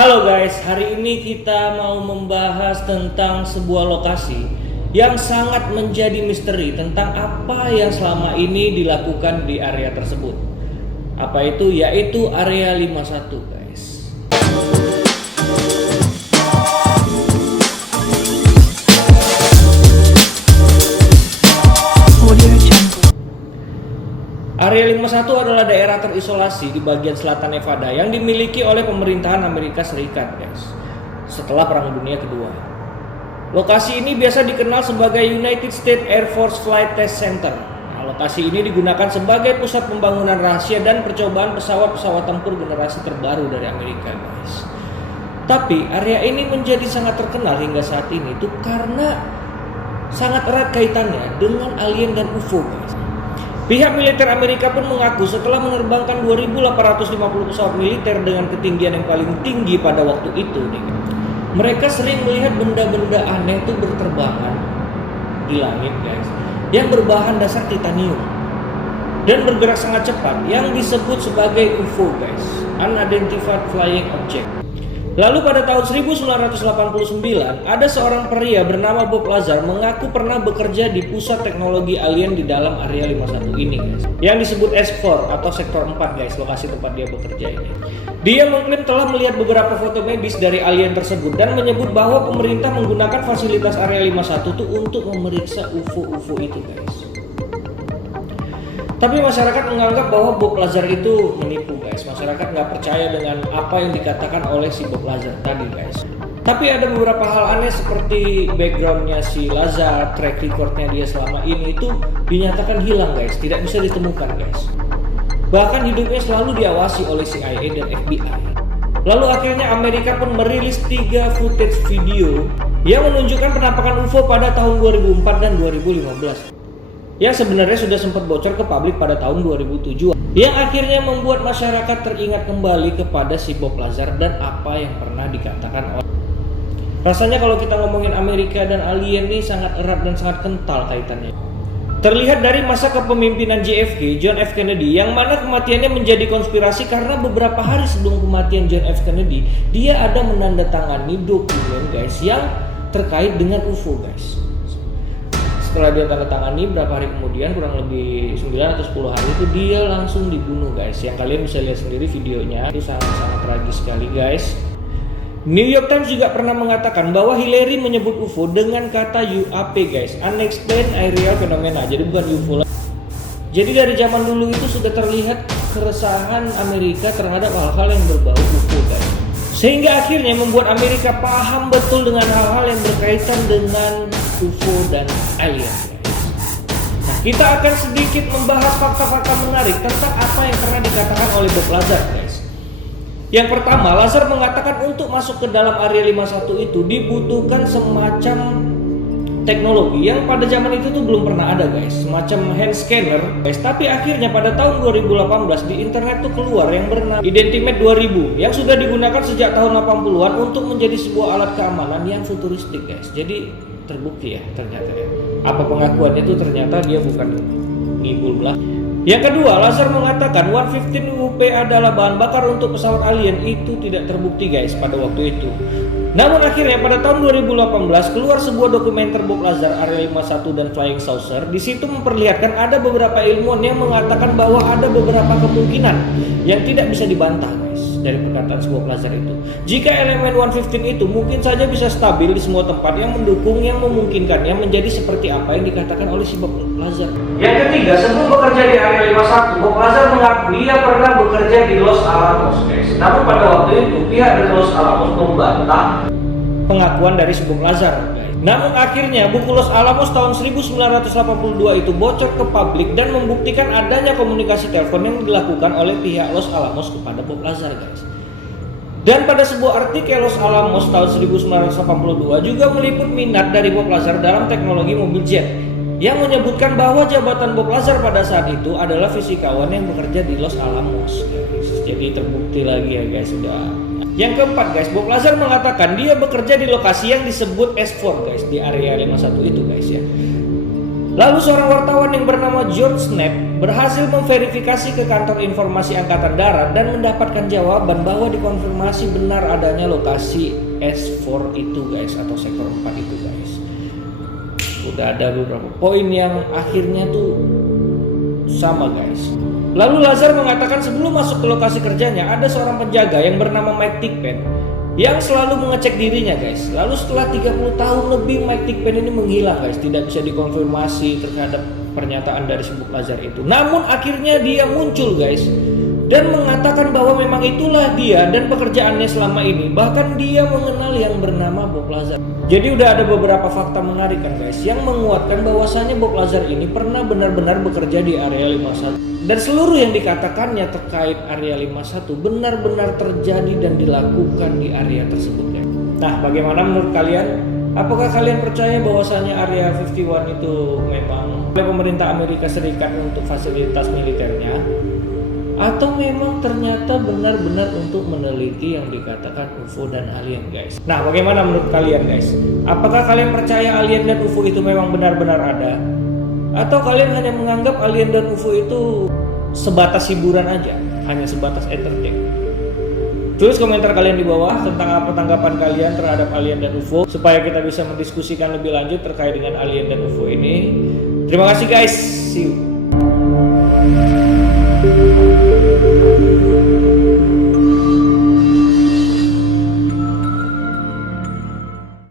Halo guys, hari ini kita mau membahas tentang sebuah lokasi yang sangat menjadi misteri tentang apa yang selama ini dilakukan di area tersebut. Apa itu? Yaitu Area 51 guys. Area 51 adalah daerah terisolasi di bagian selatan Nevada yang dimiliki oleh pemerintahan Amerika Serikat, guys, setelah Perang Dunia Kedua. Lokasi ini biasa dikenal sebagai United States Air Force Flight Test Center. Nah, lokasi ini digunakan sebagai pusat pembangunan rahasia dan percobaan pesawat-pesawat tempur generasi terbaru dari Amerika, guys. Tapi area ini menjadi sangat terkenal hingga saat ini itu karena sangat erat kaitannya dengan alien dan UFO, guys. Pihak militer Amerika pun mengaku setelah menerbangkan 2.850 pesawat militer dengan ketinggian yang paling tinggi pada waktu itu, mereka sering melihat benda-benda aneh itu berterbangan di langit, guys, yang berbahan dasar titanium dan bergerak sangat cepat yang disebut sebagai UFO, guys, Unidentified Flying Object. Lalu pada tahun 1989, ada seorang pria bernama Bob Lazar mengaku pernah bekerja di pusat teknologi alien di dalam Area 51 ini, guys, yang disebut S4 atau Sektor 4, guys, lokasi tempat dia bekerja ini. Dia mengklaim telah melihat beberapa foto medis dari alien tersebut dan menyebut bahwa pemerintah menggunakan fasilitas Area 51 itu untuk memeriksa UFO-UFO itu, guys. Tapi masyarakat menganggap bahwa Bob Lazar itu menipu, guys. Masyarakat nggak percaya dengan apa yang dikatakan oleh si Bob Lazar tadi, guys. Tapi ada beberapa hal aneh seperti backgroundnya si Lazar, track recordnya dia selama ini itu dinyatakan hilang, guys, tidak bisa ditemukan, guys. Bahkan hidupnya selalu diawasi oleh CIA dan FBI. Lalu akhirnya Amerika pun merilis 3 footage video yang menunjukkan penampakan UFO pada tahun 2004 dan 2015. Yang sebenarnya sudah sempat bocor ke publik pada tahun 2007, yang akhirnya membuat masyarakat teringat kembali kepada si Bob Lazar dan apa yang pernah dikatakan oleh. Rasanya kalau kita ngomongin Amerika dan alien ini sangat erat dan sangat kental kaitannya. Terlihat dari masa kepemimpinan JFK, John F. Kennedy, yang mana kematiannya menjadi konspirasi karena beberapa hari sebelum kematian John F. Kennedy, dia ada menandatangani dokumen, guys, yang terkait dengan UFO, guys. Setelah dia tanda tangani, berapa hari kemudian, kurang lebih 9 atau 10 hari itu dia langsung dibunuh, guys. Yang kalian bisa lihat sendiri videonya, itu sangat-sangat tragis sekali, guys. New York Times juga pernah mengatakan bahwa Hillary menyebut UFO dengan kata UAP, guys, Unexplained Aerial Phenomena, jadi bukan UFO lagi. Jadi dari zaman dulu itu sudah terlihat keresahan Amerika terhadap hal-hal yang berbau UFO, guys. Sehingga akhirnya membuat Amerika paham betul dengan hal-hal yang berkaitan dengan UFO dan alien. Nah, kita akan sedikit membahas fakta-fakta menarik tentang apa yang pernah dikatakan oleh Bob Lazar, guys. Yang pertama, Lazar mengatakan untuk masuk ke dalam Area 51 itu dibutuhkan semacam teknologi yang pada zaman itu tuh belum pernah ada, guys, semacam hand scanner, guys. Tapi akhirnya pada tahun 2018 di internet tuh keluar yang bernama Identimate 2000 yang sudah digunakan sejak tahun 80-an untuk menjadi sebuah alat keamanan yang futuristik, guys. Jadi terbukti ya ternyata ya. Apa pengakuannya itu ternyata dia bukan ngibul lah. Yang kedua, Lazar mengatakan 115 UP adalah bahan bakar untuk pesawat alien. Itu tidak terbukti, guys, pada waktu itu. Namun akhirnya pada tahun 2018 keluar sebuah dokumenter Bob Lazar Area 51 dan Flying Saucer. Di situ memperlihatkan ada beberapa ilmuwan yang mengatakan bahwa ada beberapa kemungkinan yang tidak bisa dibantah, guys, dari perkataan Bob Lazar itu. Jika elemen 115 itu mungkin saja bisa stabil di semua tempat yang mendukung yang memungkinkannya menjadi seperti apa yang dikatakan oleh si Bob Lazar. Yang ketiga, sebelum bekerja di Area 51, Bob Lazar mengaku dia pernah bekerja di Los Alamos, guys. Namun pada waktu itu pihak dari Los Alamos membantah pengakuan dari si Bob Lazar, guys. Namun akhirnya buku Los Alamos tahun 1982 itu bocor ke publik dan membuktikan adanya komunikasi telepon yang dilakukan oleh pihak Los Alamos kepada Bob Lazar, guys. Dan pada sebuah artikel Los Alamos tahun 1982 juga meliput minat dari Bob Lazar dalam teknologi mobil jet, yang menyebutkan bahwa jabatan Bob Lazar pada saat itu adalah fisikawan yang bekerja di Los Alamos, guys. Jadi terbukti lagi ya, guys, sudah. Yang keempat, guys, Bob Lazar mengatakan dia bekerja di lokasi yang disebut S4, guys, di Area 51 itu, guys, ya. Lalu seorang wartawan yang bernama George Knapp berhasil memverifikasi ke kantor informasi Angkatan Darat dan mendapatkan jawaban bahwa dikonfirmasi benar adanya lokasi S4 itu guys, atau sektor 4 itu guys. Udah ada beberapa poin yang akhirnya tuh sama guys. Lalu Lazar mengatakan sebelum masuk ke lokasi kerjanya ada seorang penjaga yang bernama Mike Thigpen yang selalu mengecek dirinya guys. Lalu setelah 30 tahun lebih Mike Thigpen ini menghilang guys, tidak bisa dikonfirmasi terhadap pernyataan dari si Bob Lazar itu. Namun akhirnya dia muncul guys dan mengatakan bahwa memang itulah dia dan pekerjaannya selama ini. Bahkan dia mengenal yang bernama Bob Lazar. Jadi udah ada beberapa fakta menarik kan guys yang menguatkan bahwasannya Bob Lazar ini pernah benar-benar bekerja di area 51. Dan seluruh yang dikatakannya terkait area 51 benar-benar terjadi dan dilakukan di area tersebut guys. Nah, bagaimana menurut kalian? Apakah kalian percaya bahwasannya area 51 itu memang oleh pemerintah Amerika Serikat untuk fasilitas militernya? Atau memang ternyata benar-benar untuk meneliti yang dikatakan UFO dan alien guys? Nah, bagaimana menurut kalian guys? Apakah kalian percaya alien dan UFO itu memang benar-benar ada? Atau kalian hanya menganggap alien dan UFO itu sebatas hiburan aja, hanya sebatas entertain? Tulis komentar kalian di bawah tentang apa tanggapan kalian terhadap alien dan UFO supaya kita bisa mendiskusikan lebih lanjut terkait dengan alien dan UFO ini. Terima kasih guys, see you.